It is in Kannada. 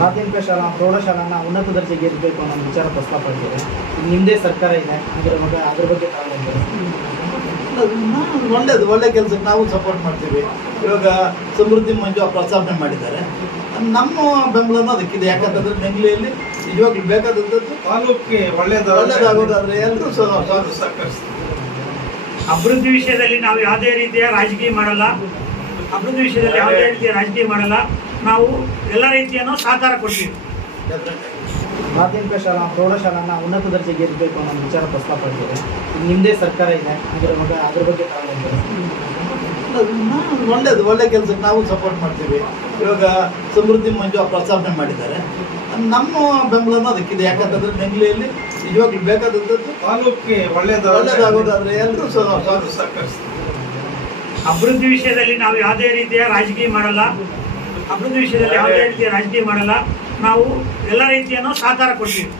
ಮಾಧ್ಯಮಿಕ ಶಾಲಾ ಪ್ರೌಢಶಾಲಾನ ಉನ್ನತ ದರ್ಜೆಗೆ ಏರಬೇಕು ಅನ್ನೋ ವಿಚಾರ ಪ್ರಸ್ತಾಪಿಸಿದೆ. ನಿಮ್ಮದೇ ಸರ್ಕಾರ ಇದೆ, ಅದ್ರ ಬಗ್ಗೆ ಒಳ್ಳೇದು, ಒಳ್ಳೆ ಕೆಲಸಕ್ಕೆ ನಾವು ಸಪೋರ್ಟ್ ಮಾಡ್ತೀವಿ. ಇವಾಗ ಸಮೃದ್ಧಿ ಮಂಜು ಪ್ರಸ್ತಾವನೆ ಮಾಡಿದ್ದಾರೆ, ನಮ್ಮ ಬೆಂಬಲನೂ ಅದಕ್ಕಿದೆ. ಯಾಕಂತಂದ್ರೆ ನೆಂಗ್ಲಿಯಲ್ಲಿ ನಿಜವಾಗ್ಲೂ ಬೇಕಾದದ್ದು ತಾಲೂಕಿಗೆ ಒಳ್ಳೇದಾಗೋದಾದ್ರೆ ಎಲ್ಲರೂ ಸಹಕರಿಸ್ತೀವಿ. ಅಭಿವೃದ್ಧಿ ವಿಷಯದಲ್ಲಿ ನಾವು ಯಾವುದೇ ರೀತಿಯ ರಾಜಕೀಯ ಮಾಡಲ್ಲ. ಅಭಿವೃದ್ಧಿ ವಿಷಯದಲ್ಲಿ ಯಾವುದೇ ರೀತಿಯ ರಾಜಕೀಯ ಮಾಡಲ್ಲ. ನಾವು ಎಲ್ಲ ರೀತಿಯನ್ನು ಸಹಕಾರ ಕೊಡ್ತೀವಿ. ಮಾಧ್ಯಮಿಕ ಶಾಲಾ ಪ್ರೌಢಶಾಲಾನ ಉನ್ನತ ದರ್ಜೆಗೆ ಏರಬೇಕು ಅನ್ನೋ ವಿಚಾರ ಪ್ರಸ್ತಾಪಿಸಿದೆ. ನಿಮ್ಮದೇ ಸರ್ಕಾರ ಇದೆ, ಅದ್ರ ಬಗ್ಗೆ ಒಳ್ಳೇದು, ಒಳ್ಳೆ ಕೆಲಸಕ್ಕೆ ನಾವು ಸಪೋರ್ಟ್ ಮಾಡ್ತೀವಿ. ಇವಾಗ ಸಮೃದ್ಧಿ ಮಂಜು ಪ್ರಸ್ತಾವನೆ ಮಾಡಿದ್ದಾರೆ, ನಮ್ಮ ಬೆಂಬಲನೂ ಅದಕ್ಕಿದೆ. ಯಾಕಂತಂದ್ರೆ ನೆಂಗ್ಲಿಯಲ್ಲಿ ನಿಜವಾಗ್ಲೂ ಬೇಕಾದದ್ದು ತಾಲೂಕಿಗೆ ಒಳ್ಳೇದಾಗೋದಾದ್ರೆ ಎಲ್ಲರೂ ಸಹಕರಿಸ್ತೀವಿ. ಅಭಿವೃದ್ಧಿ ವಿಷಯದಲ್ಲಿ ನಾವು ಯಾವುದೇ ರೀತಿಯ ರಾಜಕೀಯ ಮಾಡಲ್ಲ. ಅಭಿವೃದ್ಧಿ ವಿಷಯದಲ್ಲಿ ಯಾವುದೇ ರೀತಿಯ ರಾಜಕೀಯ ಮಾಡಲ್ಲ. ನಾವು ಎಲ್ಲ ರೀತಿಯನ್ನು ಸಹಕಾರ ಕೊಡ್ತೀವಿ.